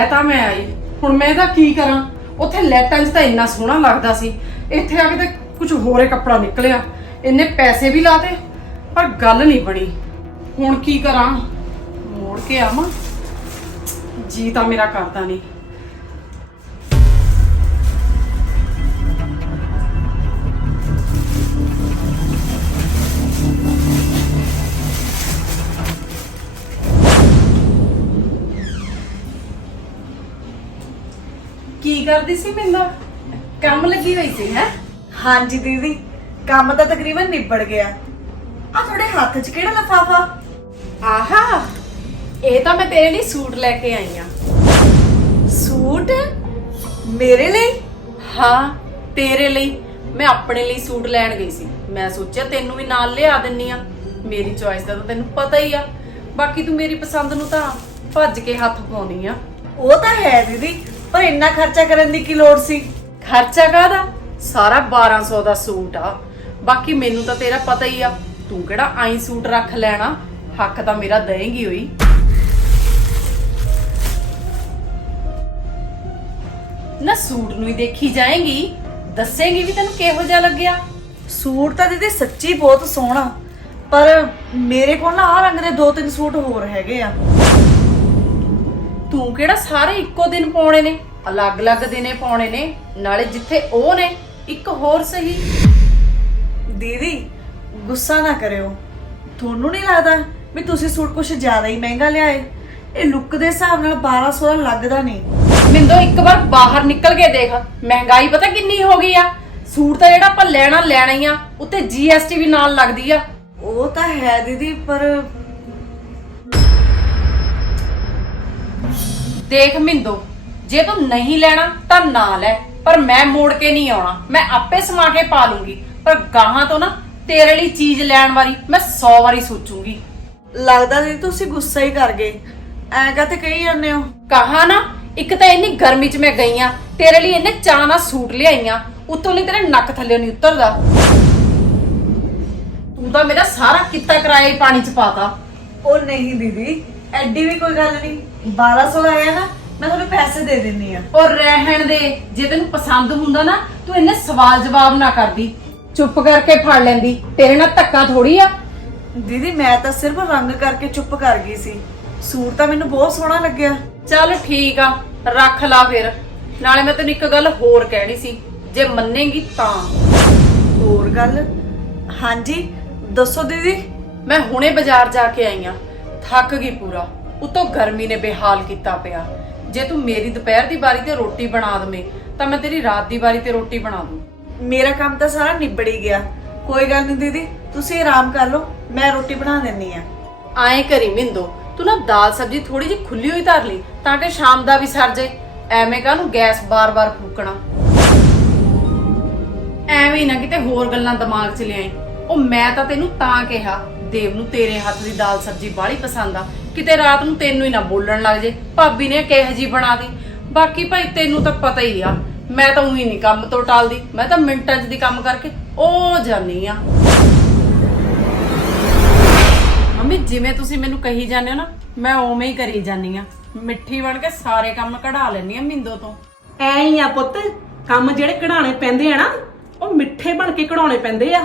ਲੈ ਤਾਂ ਮੈਂ ਆਈ, ਹੁਣ ਮੈਂ ਇਹਦਾ ਕੀ ਕਰਾਂ? ਉੱਥੇ ਲੈਟਾਂ 'ਚ ਤਾਂ ਇੰਨਾ ਸੋਹਣਾ ਲੱਗਦਾ ਸੀ, ਇੱਥੇ ਆ ਕੇ ਤਾਂ ਕੁਝ ਹੋਰੇ ਕੱਪੜਾ ਨਿਕਲਿਆ। ਇੰਨੇ ਪੈਸੇ ਵੀ ਲਾਤੇ ਪਰ ਗੱਲ ਨਹੀਂ ਬਣੀ। ਹੁਣ ਕੀ ਕਰਾਂ? ਮੋੜ ਕੇ ਆਵਾਂ? ਜੀ ਤਾਂ ਮੇਰਾ ਕਰਦਾ ਨਹੀਂ। ਕੀ ਕਰਦੀ ਸੀ ਮਿੰਦਾ? ਕੰਮ ਲੱਗੀ ਹੋਈ ਸੀ ਹੈ? हाँ जी दीदी, काम तो तकरीबन निबड़ गया। आ थोड़े हाथ च केड़ा लफाफा? ਆਹਾ, ਇਹ ਤਾਂ ਮੈਂ ਤੇਰੇ ਲਈ ਸੂਟ ਲੈ ਕੇ ਆਈ ਆ। सूट मेरे लिए? ਹਾਂ, ਤੇਰੇ ਲਈ। ਮੈਂ ਆਪਣੇ ਲਈ ਸੂਟ ਲੈਣ ਗਈ ਸੀ, ਮੈਂ ਸੋਚਿਆ ਤੈਨੂੰ ਵੀ ਨਾਲ ਲਿਆ ਦਿੰਨੀ ਆ। ਮੇਰੀ ਚੋਇਸ ਦਾ ਤਾਂ ਤੈਨੂੰ ਪਤਾ ਹੀ ਆ, ਬਾਕੀ ਤੂੰ ਮੇਰੀ ਪਸੰਦ ਨੂੰ ਤਾਂ ਭੱਜ ਕੇ ਹੱਥ ਪਾਉਣੀ ਆ। वो तो है दीदी, पर इन्ना खर्चा करने की की लोड़ सी? ਖਰਚਾ ਕਾਹਦਾ? ਸਾਰਾ 1200 ਦਾ ਸੂਟ ਆ। ਬਾਕੀ ਮੈਨੂੰ ਤਾਂ ਤੇਰਾ ਪਤਾ ਹੀ ਆ, ਤੂੰ ਕਿਹੜਾ ਆਈ ਸੂਟ ਰੱਖ ਲੈਣਾ, ਹੱਕ ਤਾਂ ਮੇਰਾ ਦੇਂਗੀ ਹੋਈ। ਨਾ ਸੂਟ ਨੂੰ ਹੀ ਦੇਖੀ ਜਾਏਂਗੀ, ਦੱਸੇਂਗੀ ਵੀ ਤੈਨੂੰ ਕਿਹੋ ਜਿਹਾ ਲੱਗਿਆ। सूट तो दीदी सच्ची बहुत सोहना, पर मेरे को ना आ रंग दे 2-3 सूट होर हैगे आ। ਤੂੰ ਕਿਹੜਾ ਸਾਰੇ ਇੱਕੋ ਦਿਨ ਪਾਉਣੇ ਨੇ, ਅਲੱਗ-ਅਲੱਗ ਦਿਨੇ ਪਾਉਣੇ ਨੇ। ਨਾਲੇ ਜਿੱਥੇ ਉਹ ਨੇ ਇੱਕ ਹੋਰ ਸਹੀ। दीदी गुस्सा ना करियो, ਤੁਹਾਨੂੰ ਨਹੀਂ ਲੱਗਦਾ ਵੀ ਤੁਸੀਂ ਸੂਟ ਕੁਝ ਜ਼ਿਆਦਾ ਹੀ ਮਹਿੰਗਾ ਲਿਆਏ? ਇਹ ਲੁੱਕ ਦੇ ਹਿਸਾਬ ਨਾਲ 1200 ਦਾ ਲੱਗਦਾ ਨਹੀਂ। ਮਿੰਦੋ ਇੱਕ ਵਾਰ ਬਾਹਰ ਨਿਕਲ ਕੇ ਦੇਖ, ਮਹਿੰਗਾਈ ਪਤਾ ਕਿੰਨੀ ਹੋ ਗਈ ਆ। ਸੂਟ ਤਾਂ ਜਿਹੜਾ ਆਪਾਂ ਲੈਣਾ ਹੀ ਆ, ਉੱਤੇ GST ਵੀ ਨਾਲ ਲੱਗਦੀ ਆ। ਉਹ ਤਾਂ ਹੈ ਦੀਦੀ, ਪਰ ਦੇਖ ਮਿੰਦੋ, ਜੇ ਤੂੰ ਨਹੀਂ ਲੈਣਾ ਤਾਂ ਨਾ ਲੈ, ਪਰ ਮੈਂ ਮੋੜ ਕੇ ਨਹੀਂ ਆਉਣਾ। ਮੈਂ ਆਪੇ ਸਮਾ ਕੇ ਪਾ ਲੂੰਗੀ, ਪਰ ਗਾਹਾਂ ਤੋਂ ਨਾ ਤੇਰੇ ਲਈ ਚੀਜ਼ ਲੈਣ ਵਾਰੀ ਮੈਂ 100 ਵਾਰੀ ਸੋਚੂੰਗੀ। ਲੱਗਦਾ ਦੀਦੀ ਤੁਸੀਂ ਗੁੱਸਾ ਹੀ ਕਰ ਗਏ, ਐਂ ਕਾਤੇ ਕਹੀ ਜਾਂਦੇ ਹੋ? ਕਹਾ ਨਾ, ਇੱਕ ਤਾਂ ਇੰਨੀ ਗਰਮੀ 'ਚ ਮੈਂ ਗਈ ਆ, ਤੇਰੇ ਲਈ ਇੰਨੇ ਚਾਅ ਨਾਲ ਸੂਟ ਲਿਆਈਆਂ, ਉੱਤੋਂ ਲਈ ਤੇਰੇ ਨੱਕ ਥੱਲੇ ਨਹੀਂ ਉਤਰਦਾ। ਤੂੰ ਤਾਂ ਮੇਰਾ ਸਾਰਾ ਕੀਤਾ ਕਿਰਾਇਆ ਹੀ ਪਾਣੀ 'ਚ ਪਾਤਾ। ਉਹ ਨਹੀਂ ਦੀਦੀ, ਐਡੀ ਵੀ ਕੋਈ ਗੱਲ ਨਹੀਂ। 1200 ਦਾ ਆਇਆ ਨਾ, ਮੈਂ ਤੁਹਾਨੂੰ ਪੈਸੇ ਦੇ ਦਿੰਨੀ ਆ। ਔਰ ਰਹਿਣ ਦੇ, ਜੇ ਤੈਨੂੰ ਪਸੰਦ ਹੁੰਦਾ ਨਾ ਤੂੰ ਇੰਨੇ ਸਵਾਲ ਜਵਾਬ ਨਾ ਕਰਦੀ, ਚੁੱਪ ਕਰਕੇ ਫੜ ਲੈਂਦੀ। ਤੇਰੇ ਨਾਲ ਧੱਕਾ ਥੋੜੀ ਆ। ਦੀਦੀ ਮੈਂ ਤਾਂ ਸਿਰਫ ਰੰਗ ਕਰਕੇ ਚੁੱਪ ਕਰ ਗਈ ਸੀ, ਸੂਟ ਤਾਂ ਮੈਨੂੰ ਬਹੁਤ ਸੋਹਣਾ ਲੱਗਿਆ। ਚੱਲ ਠੀਕ ਆ, ਰੱਖ ਲਾ ਫਿਰ। ਨਾਲੇ ਮੈਂ ਤੈਨੂੰ ਇੱਕ ਗੱਲ ਹੋਰ ਕਹਿਣੀ ਸੀ, ਜੇ ਮੰਨੇਗੀ ਤਾਂ। ਹੋਰ ਗੱਲ? ਹਾਂਜੀ ਦੱਸੋ ਦੀਦੀ। ਮੈਂ ਹੁਣੇ ਬਾਜ਼ਾਰ ਜਾ ਕੇ ਆਈ ਆ, ਥੱਕ ਗਈ ਪੂਰਾ, ਉਤੋਂ ਗਰਮੀ ਨੇ ਬੇਹਾਲ ਕੀਤਾ ਪਿਆ। ਜੇ ਤੂੰ ਮੇਰੀ ਦੁਪਹਿਰ ਦੀ ਵਾਰੀ ਤੇ ਰੋਟੀ ਬਣਾ ਦਵੇਂ ਤਾਂ ਮੈਂ ਤੇਰੀ ਰਾਤ ਦੀ ਵਾਰੀ ਤੇ ਰੋਟੀ ਬਣਾ ਦੂੰ। ਮੇਰਾ ਕੰਮ ਤਾਂ ਸਾਰਾ ਨਿਬੜ ਹੀ ਗਿਆ। ਕੋਈ ਗੱਲ ਨਹੀਂ ਦੀਦੀ, ਤੁਸੀਂ ਆਰਾਮ ਕਰ ਲਓ, ਮੈਂ ਰੋਟੀ ਬਣਾ ਦਿੰਨੀ ਆ। ਐਂ ਕਰੀ ਮਿੰਦੋ, ਤੂੰ ਨਾ ਦਾਲ ਸਬਜ਼ੀ ਥੋੜੀ ਜਿਹੀ ਖੁੱਲੀ ਹੋਈ ਧਰ ਲਈ, ਤਾਂ ਕਿ ਸ਼ਾਮ ਦਾ ਵੀ ਸਰ ਜੇ। ਐਵੇਂ ਕਾਹਨੂੰ ਗੈਸ ਬਾਰ-ਬਾਰ ਫੂਕਣਾ। ਐਵੇਂ ਨਾ ਕਿਤੇ ਹੋਰ ਗੱਲਾਂ ਦਿਮਾਗ 'ਚ ਲਿਆਈ। ਉਹ ਮੈਂ ਤਾਂ ਤੈਨੂੰ ਤਾਂ ਕਿਹਾ, ਦੇਵ ਨੂੰ ਤੇਰੇ ਹੱਥ ਦੀ ਦਾਲ ਸਬਜ਼ੀ ਬਾਹਲੀ ਪਸੰਦ ਆ, ਕਿਤੇ ਰਾਤ ਨੂੰ ਤੈਨੂੰ ਹੀ ਨਾ ਬੋਲਣ ਲੱਗ ਜੇ ਭਾਬੀ ਨੇ ਕਿਹੋ ਜੀ ਬਣਾ ਦੀ। ਬਾਕੀ ਭਾਈ ਤੈਨੂੰ ਤਾਂ ਪਤਾ ਹੀ ਆ, ਮੈਂ ਤਾਂ ਉਹੀ ਨਹੀਂ ਕੰਮ ਤੋਂ ਟਾਲਦੀ, ਮੈਂ ਤਾਂ ਮਿੰਟਾਂ 'ਚ ਦੀ ਕੰਮ ਕਰਕੇ ਉਹ ਜਾਨੀ ਆ। ਮੰਮੀ ਜਿਵੇਂ ਤੁਸੀਂ ਮੈਨੂੰ ਕਹੀ ਜਾਂਦੇ ਹੋ ਨਾ, ਮੈਂ ਉਵੇਂ ਹੀ ਕਰੀ ਜਾਨੀ ਆ। ਮਿੱਠੀ ਬਣ ਕੇ ਸਾਰੇ ਕੰਮ ਕਢਾ ਲੈਣੀ ਆ ਮਿੰਦੋ ਤੋਂ। ਐ ਹੀ ਆ ਪੁੱਤ, ਕੰਮ ਜਿਹੜੇ ਕਢਾਣੇ ਪੈਂਦੇ ਆ ਨਾ, ਉਹ ਮਿੱਠੇ ਬਣ ਕੇ ਕਢਾਉਣੇ ਪੈਂਦੇ ਆ।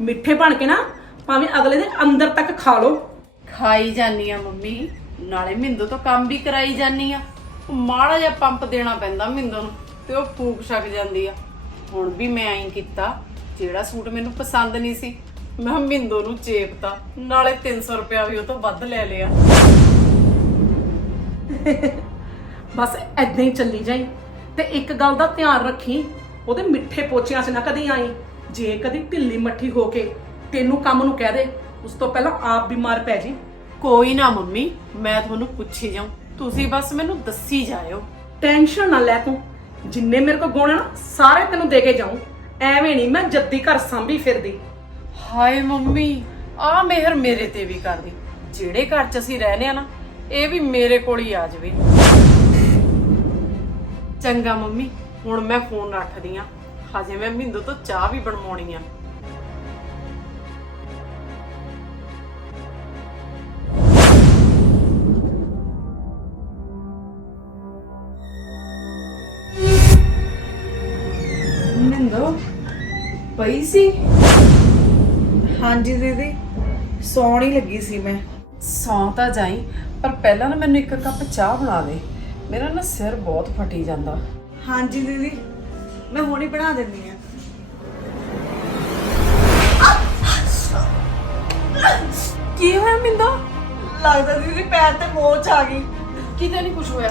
ਮਿੱਠੇ ਬਣ ਕੇ ਨਾ ਭਾਵੇਂ ਅਗਲੇ ਦੇ ਅੰਦਰ ਤੱਕ ਖਾ ਲੋ। ਖਾਈ ਜਾਨੀ ਆ ਮੰਮੀ, ਨਾਲੇ ਮਿੰਦੋ ਤੋਂ ਕੰਮ ਵੀ ਕਰਾਈ ਜਾਨੀ ਆ। ਮਾੜਾ ਜਿਹਾ ਪੰਪ ਦੇਣਾ ਪੈਂਦਾ ਮਿੰਦੋ ਨੂੰ ਤੇ ਉਹ ਫੂਕ ਛਕ ਜਾਂਦੀ ਆ। ਹੁਣ ਵੀ ਮੈਂ ਐਂ ਕੀਤਾ, ਜਿਹੜਾ ਸੂਟ ਮੈਨੂੰ ਪਸੰਦ ਨਹੀਂ ਸੀ ਮੈਂ ਮਿੰਦੋ ਨੂੰ ਚੇਪਤਾ, ਨਾਲੇ 300 ਰੁਪਇਆ ਵੀ ਉਹ ਤੋਂ ਵੱਧ ਲੈ ਲਿਆ। ਬਸ ਏਦਾਂ ਹੀ ਚੱਲੀ ਜਾਈ, ਤੇ ਇੱਕ ਗੱਲ ਦਾ ਧਿਆਨ ਰੱਖੀ, ਉਹਦੇ ਮਿੱਠੇ ਪੋਚਿਆਂ 'ਚ ਨਾ ਕਦੀ ਆਈ। ਜੇ ਕਦੀ ਢਿੱਲੀ ਮੱਠੀ ਹੋ ਕੇ ਤੈਨੂੰ ਕੰਮ ਨੂੰ ਕਹਿ ਦੇ, ਉਸ ਤੋਂ ਪਹਿਲਾਂ ਆਪ ਬਿਮਾਰ ਪੈ ਜੀ। ਕੋਈ ਨਾ ਮੰਮੀ, ਮੈਂ ਤੁਹਾਨੂੰ ਪੁੱਛੀ ਜਾਊਂ, ਤੁਸੀਂ ਬਸ ਮੈਨੂੰ ਦੱਸੀ ਜਾਇਓ। ਟੈਨਸ਼ਨ ਨਾ ਲੈ ਤੂੰ, ਜਿੰਨੇ ਮੇਰੇ ਕੋਲ ਗੁਣ ਆ ਨਾ ਸਾਰੇ ਤੈਨੂੰ ਦੇ ਕੇ ਜਾਊਂ। ਐਵੇਂ ਨਹੀਂ ਮੈਂ ਜੱਦੀ ਘਰ ਸਾਂਭੀ ਫਿਰਦੀ। ਹਾਏ ਮੰਮੀ, ਆ ਮਿਹਰ ਮੇਰੇ ਤੇ ਵੀ ਕਰਦੀ। ਜਿਹੜੇ ਘਰ 'ਚ ਅਸੀਂ ਰਹਿੰਦੇ ਆ ਨਾ, ਇਹ ਵੀ ਮੇਰੇ ਕੋਲ ਹੀ ਆ ਜਾਵੇ। ਚੰਗਾ ਮੰਮੀ, ਹੁਣ ਮੈਂ ਫੋਨ ਰੱਖਦੀ ਆ, ਹਜੇ ਮੈਂ ਮਿੰਦੋ ਤੋਂ ਚਾਹ ਵੀ ਬਣਵਾਉਣੀ ਆ। ਮਿੰਦੋ ਪਈ ਸੀ। ਹਾਂਜੀ ਦੀਦੀ, ਸੌਣ ਹੀ ਲੱਗੀ ਸੀ ਮੈਂ। ਸੌਂ ਤਾਂ ਜਾਈ, ਪਰ ਪਹਿਲਾਂ ਨਾ ਮੈਨੂੰ ਇੱਕ ਕੱਪ ਚਾਹ ਬਣਾ ਦੇ। ਮੇਰਾ ਨਾ ਸਿਰ ਬਹੁਤ ਫਟੀ ਜਾਂਦਾ। ਹਾਂਜੀ ਦੀਦੀ, ਮੈਂ ਹੁਣੀ ਬਣਾ ਦਿੰਦੀ ਆ। ਕੀ ਹੋਇਆ ਮਿੰਦੋ? ਲੱਗਦਾ ਦੀਦੀ ਪੈਰ ਤੇ ਮੋਚ ਆ ਗਈ। ਕਿਤੇ ਨਹੀਂ ਕੁਝ ਹੋਇਆ।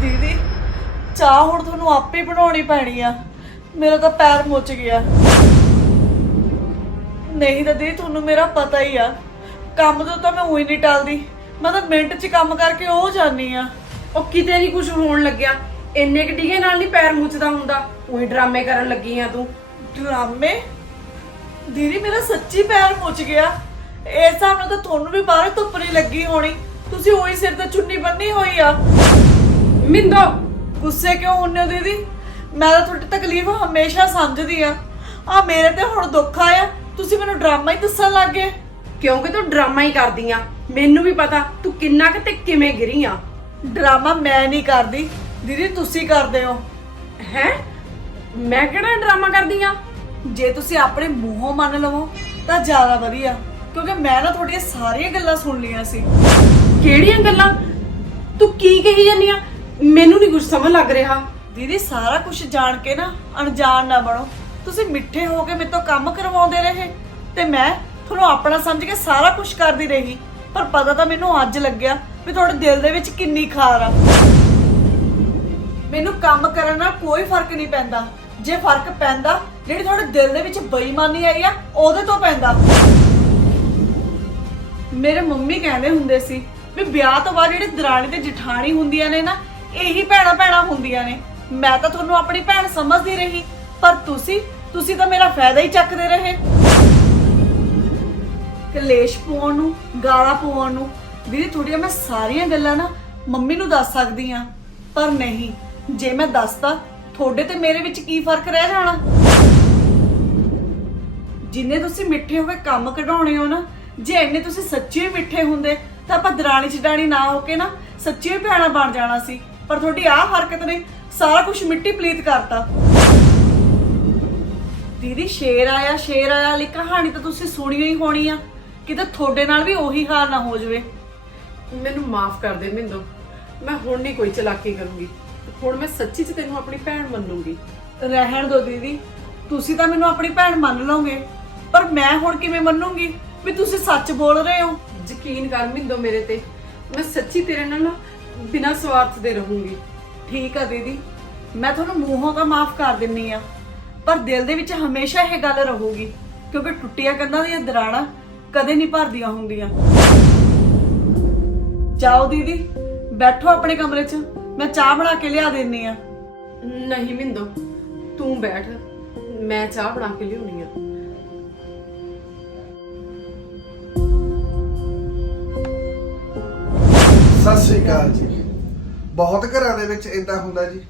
ਦੀਦੀ, ਚਾਹ ਹੁਣ ਤੁਹਾਨੂੰ ਆਪੇ ਬਣਾਉਣੀ ਪੈਣੀ ਆ। ਮੇਰਾ ਤਾਂ ਪੈਰ ਮੁੱਚ ਗਿਆ। ਨਹੀਂ ਤਾਂ ਦੀਦੀ ਤੁਹਾਨੂੰ ਮੇਰਾ ਪਤਾ ਹੀ ਆ, ਕੰਮ ਤੋਂ ਤਾਂ ਮੈਂ ਉਹੀ ਨਹੀਂ ਟਲਦੀ। ਮੈਂ ਤਾਂ ਮਿੰਟ 'ਚ ਕੰਮ ਕਰਕੇ ਉਹ ਜਾਨੀ ਆ। ਉਹ ਕਿਤੇ ਨਹੀਂ ਕੁਝ ਹੋਣ ਲੱਗਿਆ। ਇੰਨੇ ਕ ਡਿਗੇ ਨਾਲ ਨਹੀਂ ਪੈਰ ਮੁੱਚਦਾ ਹੁੰਦਾ। ਉਹੀ ਡਰਾਮੇ ਕਰਨ ਲੱਗੀ ਆ ਤੂੰ। ਡਰਾਮੇ? ਦੀਦੀ ਮੇਰਾ ਸੱਚੀ ਪੈਰ ਮੁੱਚ ਗਿਆ। ਇਸ ਹਿਸਾਬ ਨਾਲ ਤਾਂ ਤੁਹਾਨੂੰ ਵੀ ਬਾਹਰ ਧੁੱਪ ਨਹੀਂ ਲੱਗੀ ਹੋਣੀ। ਤੁਸੀਂ ਉਹੀ ਸਿਰ ਤੇ ਚੁੰਨੀ ਬੰਨੀ ਹੋਈ ਆ। ਮਿੰਦੋ ਗੁੱਸੇ ਕਿਉਂ ਹੁੰਨੇ ਹੋ ਦੀਦੀ? ਮੈਂ ਤਾਂ ਤੁਹਾਡੀ ਤਕਲੀਫ ਹਮੇਸ਼ਾ ਸਮਝਦੀ ਆ। ਆ ਮੇਰੇ ਤੇ ਹੁਣ ਦੁੱਖ ਆਇਆ, ਤੁਸੀਂ ਮੈਨੂੰ ਡਰਾਮਾ ਹੀ ਦੱਸਣ ਲੱਗ ਗਏ। ਕਿਉਂਕਿ ਤੂੰ ਡਰਾਮਾ ਹੀ ਕਰਦੀ ਆ। ਮੈਨੂੰ ਵੀ ਪਤਾ ਤੂੰ ਕਿੰਨਾ ਕੁ ਤੇ ਕਿਵੇਂ ਗਿਰੀ ਆ। ਡਰਾਮਾ ਮੈਂ ਨਹੀਂ ਕਰਦੀ ਦੀਦੀ, ਤੁਸੀਂ ਕਰਦੇ ਹੋ। ਹੈ ਮੈਂ ਕਿਹੜਾ ਡਰਾਮਾ ਕਰਦੀ ਆ? ਜੇ ਤੁਸੀਂ ਆਪਣੇ ਮੂੰਹੋਂ ਮੰਨ ਲਵੋ ਤਾਂ ਜ਼ਿਆਦਾ ਵਧੀਆ, ਕਿਉਂਕਿ ਮੈਂ ਨਾ ਤੁਹਾਡੀਆਂ ਸਾਰੀਆਂ ਗੱਲਾਂ ਸੁਣ ਲਈਆਂ ਸੀ। ਕਿਹੜੀਆਂ ਗੱਲਾਂ? ਤੂੰ ਕੀ ਕਹੀ ਜਾਂਦੀ ਆ? ਮੈਨੂੰ ਨਹੀਂ ਕੁਝ ਸਮਝ ਲੱਗ ਰਿਹਾ। ਦੀਦੀ ਸਾਰਾ ਕੁਝ ਜਾਣ ਕੇ ਨਾ ਅਣਜਾਣ ਨਾ ਬਣੋ। ਤੁਸੀਂ ਮਿੱਠੇ ਹੋ ਕੇ ਮੇਰੇ ਤੋਂ ਕੰਮ ਕਰਵਾਉਂਦੇ ਰਹੇ ਤੇ ਮੈਂ ਤੁਹਾਨੂੰ ਆਪਣਾ ਸਮਝ ਕੇ ਸਾਰਾ ਕੁਝ ਕਰਦੀ ਰਹੀ, ਪਰ ਪਤਾ ਤਾਂ ਮੈਨੂੰ ਅੱਜ ਲੱਗਿਆ ਵੀ ਤੁਹਾਡੇ ਦਿਲ ਦੇ ਵਿੱਚ ਕਿੰਨੀ ਖਾਰ ਆ। ਮੈਨੂੰ ਕੰਮ ਕਰਨ ਨਾਲ ਕੋਈ ਫਰਕ ਨਹੀਂ ਪੈਂਦਾ। ਜੇ ਫਰਕ ਪੈਂਦਾ, ਜਿਹੜੀ ਤੁਹਾਡੇ ਦਿਲ ਦੇ ਵਿੱਚ ਬੇਈਮਾਨੀ ਆਈ ਆ ਉਹਦੇ ਤੋਂ ਪੈਂਦਾ। ਮੇਰੇ ਮੰਮੀ ਕਹਿੰਦੇ ਹੁੰਦੇ ਸੀ ਵੀ ਵਿਆਹ ਤੋਂ ਬਾਅਦ ਜਿਹੜੀ ਦਰਾਣੀ ਤੇ ਜਠਾਣੀ ਹੁੰਦੀਆਂ ਨੇ ਨਾ, ਇਹੀ ਭੈਣਾਂ ਭੈਣਾਂ ਹੁੰਦੀਆਂ ਨੇ। ਮੈਂ ਤਾਂ ਤੁਹਾਨੂੰ ਆਪਣੀ ਭੈਣ ਸਮਝਦੀ ਰਹੀ, ਪਰ ਤੁਸੀਂ ਤਾਂ ਮੇਰਾ ਫਾਇਦਾ ਹੀ ਚੱਕਦੇ ਰਹੇ। ਕਲੇਸ਼ ਪਾਉਣ ਨੂੰ, ਗਾਲਾਂ ਪਾਉਣ ਨੂੰ। ਵੀਰੇ ਥੋੜੀਆਂ ਮੈਂ ਸਾਰੀਆਂ ਗੱਲਾਂ ਨਾ ਮੰਮੀ ਨੂੰ ਦੱਸ ਸਕਦੀ ਆ, ਪਰ ਨਹੀਂ, ਜੇ ਮੈਂ ਦੱਸਦਾ ਤੁਹਾਡੇ ਤੇ ਮੇਰੇ ਵਿੱਚ ਕੀ ਫਰਕ ਰਹਿ ਜਾਣਾ। ਜਿੰਨੇ ਤੁਸੀਂ ਮਿੱਠੇ ਹੋ ਕੇ ਕੰਮ ਕਢਾਉਣੇ ਹੋ ਨਾ, ਜੇ ਇੰਨੇ ਤੁਸੀਂ ਸੱਚੇ ਮਿੱਠੇ ਹੁੰਦੇ ਤਾਂ ਆਪਾਂ ਦਰਾਣੀ ਚਟਾਣੀ ਨਾ ਹੋ ਕੇ ਨਾ ਸੱਚੇ ਭੈਣਾਂ ਬਣ ਜਾਣਾ ਸੀ। ਪਰ ਤੁਹਾਡੀ ਆਹ ਹਰਕਤ ਨੇ ਸਾਰਾ ਕੁਝ ਮਿੱਟੀ ਪਲੀਤ ਕਰਤਾ। ਦੀਦੀ ਸ਼ੇਰ ਆਇਆ ਵਾਲੀ ਕਹਾਣੀ ਤਾਂ ਤੁਸੀਂ ਸੁਣੀ ਹੀ ਹੋਣੀ ਆ। ਕਿਤੇ ਤੁਹਾਡੇ ਨਾਲ ਵੀ ਉਹੀ ਹਾਲ ਨਾ ਹੋ ਜਾਵੇ। ਮੈਨੂੰ ਮਾਫ ਕਰ ਦੇ ਮਿੰਦੋ, ਮੈਂ ਹੁਣ ਨਹੀਂ ਕੋਈ ਚਲਾਕੀ ਕਰੂੰਗੀ। ਹੁਣ ਮੈਂ ਸੱਚੀ 'ਚ ਤੈਨੂੰ ਆਪਣੀ ਭੈਣ ਮੰਨੂੰਗੀ। ਰਹਿਣ ਦਿਓ ਦੀਦੀ, ਤੁਸੀਂ ਤਾਂ ਮੈਨੂੰ ਆਪਣੀ ਭੈਣ ਮੰਨ ਲਓਗੇ, ਪਰ ਮੈਂ ਹੁਣ ਕਿਵੇਂ ਮੰਨੂੰਗੀ ਵੀ ਤੁਸੀਂ ਸੱਚ ਬੋਲ ਰਹੇ ਹੋ? ਯਕੀਨ ਕਰ ਮਿੰਦੋ ਮੇਰੇ ਤੇ, ਮੈਂ ਸੱਚੀ ਤੇਰੇ ਨਾਲ ਨਾ ਬਿਨਾਂ ਸਵਾਰਥ ਦੇ ਰਹੂੰਗੀ। ਠੀਕ ਆ ਦੀਦੀ, ਮੈਂ ਤੁਹਾਨੂੰ ਮੂੰਹੋਂ ਤਾਂ ਮਾਫ ਕਰ ਦਿੰਨੀ ਆ, ਪਰ ਦਿਲ ਦੇ ਵਿੱਚ ਹਮੇਸ਼ਾ ਇਹ ਗੱਲ ਰਹੂਗੀ, ਕਿਉਂਕਿ ਟੁੱਟੀਆਂ ਕੰਧਾਂ ਦੀਆਂ ਦਰਾੜਾਂ ਕਦੇ ਨਹੀਂ ਭਰਦੀਆਂ ਹੁੰਦੀਆਂ। ਜਾਓ ਦੀਦੀ, ਬੈਠੋ ਆਪਣੇ ਕਮਰੇ 'ਚ, ਮੈਂ ਚਾਹ ਬਣਾ ਕੇ ਲਿਆ ਦਿੰਨੀ ਆ। ਨਹੀਂ ਮਿੰਦੋ, ਤੂੰ ਬੈਠ, ਮੈਂ ਚਾਹ ਬਣਾ ਕੇ ਲਿਆਉਣੀ ਆ। ਸਤਿ ਸ੍ਰੀ ਅਕਾਲ ਜੀ। ਬਹੁਤ ਘਰਾਂ ਦੇ ਵਿੱਚ ਇਦਾਂ ਹੁੰਦਾ ਜੀ,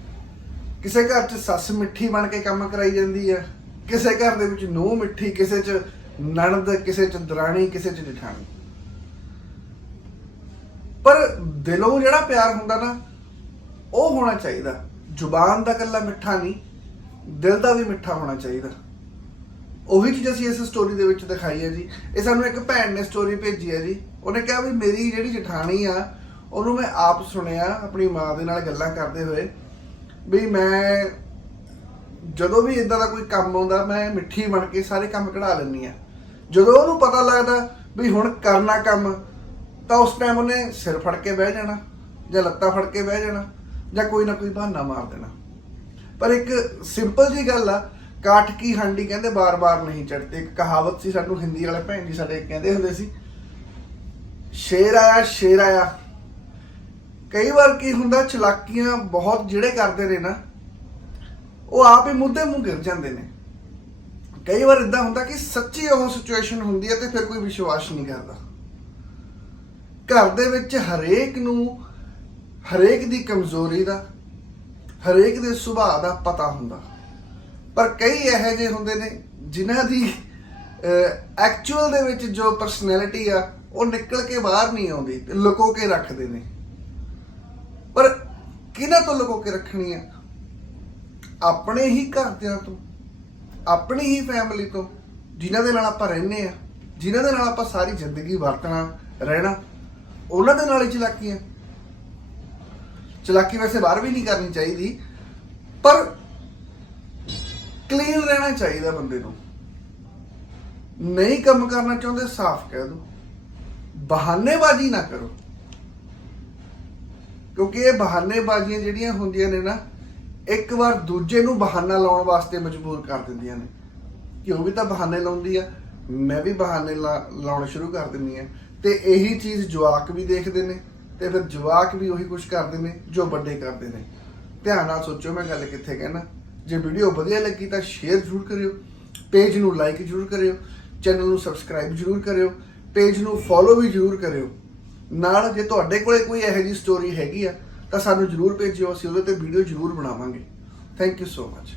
ਕਿਸੇ ਘਰ 'ਚ ਸੱਸ ਮਿੱਠੀ ਬਣ ਕੇ ਕੰਮ ਕਰਾਈ ਜਾਂਦੀ ਆ, ਕਿਸੇ ਘਰ ਦੇ ਵਿੱਚ ਨੂੰਹ ਮਿੱਠੀ, ਕਿਸੇ 'ਚ ਨਣਦ, ਕਿਸੇ 'ਚ ਦਰਾਣੀ, ਕਿਸੇ 'ਚ ਜਠਾਣੀ। ਪਰ ਦਿਲੋਂ ਜਿਹੜਾ ਪਿਆਰ ਹੁੰਦਾ ਨਾ, ਉਹ ਹੋਣਾ ਚਾਹੀਦਾ। ਜ਼ੁਬਾਨ ਦਾ ਇਕੱਲਾ ਮਿੱਠਾ ਨਹੀਂ, ਦਿਲ ਦਾ ਵੀ ਮਿੱਠਾ ਹੋਣਾ ਚਾਹੀਦਾ। ਉਹੀ ਚੀਜ਼ ਅਸੀਂ ਇਸ ਸਟੋਰੀ ਦੇ ਵਿੱਚ ਦਿਖਾਈ ਹੈ ਜੀ। ਇਹ ਸਾਨੂੰ ਇੱਕ ਭੈਣ ਨੇ ਸਟੋਰੀ ਭੇਜੀ ਹੈ ਜੀ। ਉਹਨੇ ਕਿਹਾ ਵੀ ਮੇਰੀ ਜਿਹੜੀ ਜਠਾਣੀ ਆ, ਉਹਨੂੰ ਮੈਂ ਆਪ ਸੁਣਿਆ ਆਪਣੀ ਮਾਂ ਦੇ ਨਾਲ ਗੱਲਾਂ ਕਰਦੇ ਹੋਏ ਵੀ ਮੈਂ ਜਦੋਂ ਵੀ ਇਦਾਂ ਦਾ ਕੋਈ ਕੰਮ ਆਉਂਦਾ, ਮੈਂ ਮਿੱਠੀ ਬਣ ਕੇ ਸਾਰੇ ਕੰਮ ਕਢਾ ਲੈਂਦੀ ਆ। ਜਦੋਂ ਉਹਨੂੰ ਪਤਾ ਲੱਗਦਾ ਵੀ ਹੁਣ ਕਰਨਾ ਕੰਮ, ਤਾਂ ਉਸ ਟਾਈਮ ਉਹਨੇ ਸਿਰ ਫੜ ਕੇ ਬਹਿ ਜਾਣਾ, ਜਾਂ ਲੱਤਾਂ ਫੜ ਕੇ ਬਹਿ ਜਾਣਾ, ਜਾਂ ਕੋਈ ਨਾ ਕੋਈ ਬਹਾਨਾ ਮਾਰ ਦੇਣਾ। ਪਰ ਇੱਕ ਸਿੰਪਲ ਜੀ ਗੱਲ ਆ, ਕਾਠ ਕੀ ਹਾਂਡੀ ਕਹਿੰਦੇ ਬਾਰ-ਬਾਰ ਨਹੀਂ ਚੜ੍ਹਦੇ। ਇੱਕ ਕਹਾਵਤ ਸੀ, ਸਾਨੂੰ ਹਿੰਦੀ ਵਾਲੇ ਭੈਣ ਜੀ ਸਾਡੇ ਕਹਿੰਦੇ ਹੁੰਦੇ ਸੀ, ਸ਼ੇਰ ਆਇਆ। ਕਈ ਵਾਰ ਕੀ ਹੁੰਦਾ, ਚਲਾਕੀਆਂ ਬਹੁਤ ਜਿਹੜੇ ਕਰਦੇ ਨੇ ਨਾ, ਉਹ ਆਪ ਹੀ ਮੁੱਦੇ ਮੂੰਹ ਗਿਰ ਜਾਂਦੇ ਨੇ। ਕਈ ਵਾਰ ਇਦਾਂ ਹੁੰਦਾ ਕਿ ਸੱਚੀ ਉਹ ਸਿਚੁਏਸ਼ਨ ਹੁੰਦੀ ਹੈ ਤੇ ਫਿਰ ਕੋਈ ਵਿਸ਼ਵਾਸ ਨਹੀਂ ਕਰਦਾ। ਘਰ ਦੇ ਵਿੱਚ ਹਰੇਕ ਨੂੰ ਹਰੇਕ ਦੀ ਕਮਜ਼ੋਰੀ ਦਾ, ਹਰੇਕ ਦੇ ਸੁਭਾਅ ਦਾ ਪਤਾ ਹੁੰਦਾ, ਪਰ ਕਈ ਇਹੋ ਜਿਹੇ ਹੁੰਦੇ ਨੇ ਜਿਨ੍ਹਾਂ ਦੀ ਐਕਚੁਅਲ ਦੇ ਵਿੱਚ ਜੋ ਪਰਸਨੈਲਿਟੀ ਆ ਉਹ ਨਿਕਲ ਕੇ ਬਾਹਰ ਨਹੀਂ ਆਉਂਦੀ, ਤੇ ਲੁਕੋ ਕੇ ਰੱਖਦੇ ਨੇ। ਪਰ ਕਿਹਨਾਂ ਤੋਂ ਲੁਕੋ ਕੇ ਰੱਖਣੀ ਆ? ਆਪਣੇ ਹੀ ਘਰਦਿਆਂ ਤੋਂ, ਆਪਣੀ ਹੀ ਫੈਮਿਲੀ ਤੋਂ, ਜਿਨ੍ਹਾਂ ਦੇ ਨਾਲ ਆਪਾਂ ਰਹਿੰਦੇ ਆ, ਜਿਨ੍ਹਾਂ ਦੇ ਨਾਲ ਆਪਾਂ ਸਾਰੀ ਜ਼ਿੰਦਗੀ ਵਰਤਣਾ ਰਹਿਣਾ, ਉਹਨਾਂ ਦੇ ਨਾਲ ਹੀ ਚਲਾਕੀਆਂ। ਚਲਾਕੀ ਵੈਸੇ ਬਾਹਰ ਵੀ ਨਹੀਂ ਕਰਨੀ ਚਾਹੀਦੀ, ਪਰ ਕਲੀਨ ਰਹਿਣਾ ਚਾਹੀਦਾ ਬੰਦੇ ਨੂੰ। ਨਹੀਂ ਕੰਮ ਕਰਨਾ ਚਾਹੁੰਦੇ ਸਾਫ਼ ਕਹਿ ਦਿਓ, ਬਹਾਨੇਬਾਜ਼ੀ ਨਾ ਕਰੋ, ਕਿਉਂਕਿ ਇਹ ਬਹਾਨੇਬਾਜ਼ੀਆਂ ਜਿਹੜੀਆਂ ਹੁੰਦੀਆਂ ਨੇ ਨਾ, ਇੱਕ ਵਾਰ ਦੂਜੇ ਨੂੰ ਬਹਾਨਾ ਲਾਉਣ ਵਾਸਤੇ ਮਜਬੂਰ ਕਰ ਦਿੰਦੀਆਂ ਨੇ ਕਿ ਉਹ ਵੀ ਤਾਂ ਬਹਾਨੇ ਲਾਉਂਦੀ ਆ, ਮੈਂ ਵੀ ਬਹਾਨੇ ਲਾਉਣੇ ਸ਼ੁਰੂ ਕਰ ਦਿੰਦੀ ਆ। ਤੇ ਇਹੀ ਚੀਜ਼ ਜਵਾਕ ਵੀ ਦੇਖਦੇ ਨੇ, ਤੇ ਫਿਰ ਜਵਾਕ ਵੀ ਉਹੀ ਕੁਝ ਕਰਦੇ ਨੇ ਜੋ ਵੱਡੇ ਕਰਦੇ ਨੇ। ਧਿਆਨ ਨਾਲ ਸੋਚੋ ਮੈਂ ਗੱਲ ਕਿੱਥੇ ਕਹਿਣਾ। ਜੇ ਵੀਡੀਓ ਵਧੀਆ ਲੱਗੀ ਤਾਂ ਸ਼ੇਅਰ ਜ਼ਰੂਰ ਕਰਿਓ, ਪੇਜ ਨੂੰ ਲਾਈਕ ਜ਼ਰੂਰ ਕਰਿਓ, ਚੈਨਲ ਨੂੰ ਸਬਸਕ੍ਰਾਈਬ ਜ਼ਰੂਰ ਕਰਿਓ, ਪੇਜ ਨੂੰ ਫੋਲੋ ਵੀ ਜ਼ਰੂਰ ਕਰਿਓ। ਨਾਲ ਜੇ ਤੁਹਾਡੇ ਕੋਲੇ ਕੋਈ ਇਹੋ ਜਿਹੀ ਸਟੋਰੀ ਹੈਗੀ ਆ ਤਾਂ ਸਾਨੂੰ ਜ਼ਰੂਰ ਭੇਜਿਓ, ਅਸੀਂ ਉਹਦੇ ਤੇ ਵੀਡੀਓ ਜ਼ਰੂਰ ਬਣਾਵਾਂਗੇ। Thank you so much.